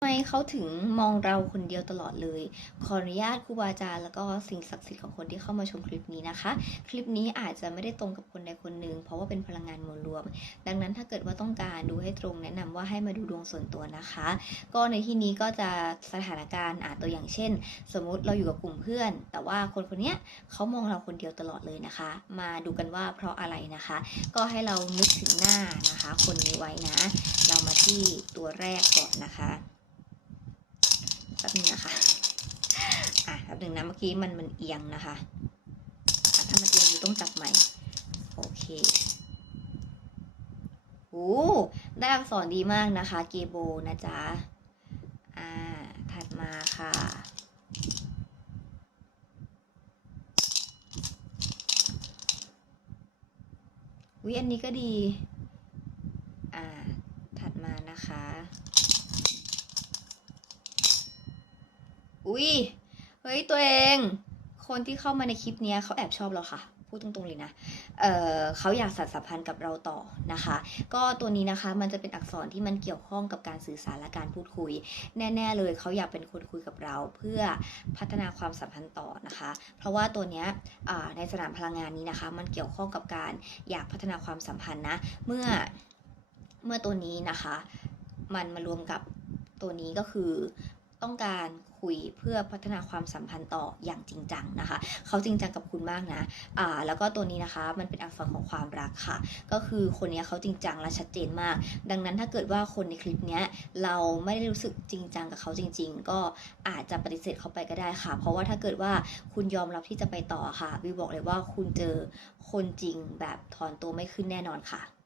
ทำไมเขาถึงมองเราคนเดียวตลอดเลย ขออนุญาตครูบาอาจารย์แล้วก็สิ่งศักดิ์สิทธิ์ของคนที่เข้ามาชมคลิปนี้นะคะ คลิปนี้อาจจะไม่ได้ตรงกับคนใดคนหนึ่งเพราะว่าเป็นพลังงานมวลรวม ดังนั้นถ้าเกิดว่าต้องการดูให้ตรงแนะนำว่าให้มาดูดวงส่วนตัวนะคะ ก็ในที่นี้ก็จะสถานการณ์อาตัวอย่างเช่น สมมุติเราอยู่กับกลุ่มเพื่อน แต่ว่าคนคนนี้เขามองเราคนเดียวตลอดเลยนะคะ มาดูกันว่าเพราะอะไรนะคะ ก็ให้เรานึกถึงหน้านะคะ คนนี้ไว้นะ เรามาที่ตัวแรกก่อนนะคะ แป๊บนึงนะคะอะแป๊บนึงนะเมื่อกี้มันมันเอียงนะคะ ถ้ามันเอียงอยู่ต้องจับใหม่ โอเคโอ้ได้อักษรดีมากนะคะ เกโบนะจ๊ะ อ่า ถัดมาค่ะ วิอันนี้ก็ดี อ่า ถัดมานะคะ อุ้ยเฮ้ยตัวเอง คนที่เข้ามาในคลิปนี้เขาแอบชอบเราค่ะ พูดตรงๆเลยนะเเขาอยากสานสัมพันธ์กับเราต่อนะคะ ก็ตัวนี้นะคะมันจะเป็นอักษรที่มันเกี่ยวข้องกับการสื่อสารและการพูดคุย แน่ ๆ เลยเขาอยากเป็นคนคุยกับเรา เพื่อพัฒนาความสัมพันธ์ต่อนะคะ เพราะว่าตัวนี้ในสนามพลังงานนี้นะคะ มันเกี่ยวข้องกับการอยากพัฒนาความสัมพันธ์นะ เมื่อเมื่อตัวนี้นะคะ มันมารวมกับตัวนี้ก็คือ ต้องการคุยเพื่อพัฒนาความสัมพันธ์ต่ออย่างจริงจังนะคะ เขาจริงจังกับคุณมากนะอ่าแล้วก็ตัวนี้นะคะมันเป็นอักษรของความรักค่ะ ก็คือคนเนี้ยเขาจริงจังและชัดเจนมาก ดังนั้นถ้าเกิดว่าคนในคลิปเนี้ยเราไม่ได้รู้สึกจริงจังกับเขาจริง ๆ ก็อาจจะปฏิเสธเขาไปก็ได้ค่ะ เพราะว่าถ้าเกิดว่าคุณยอมรับที่จะไปต่อค่ะวิวบอกเลยว่าคุณเจอคนจริงแบบถอนตัวไม่ขึ้นแน่นอนค่ะ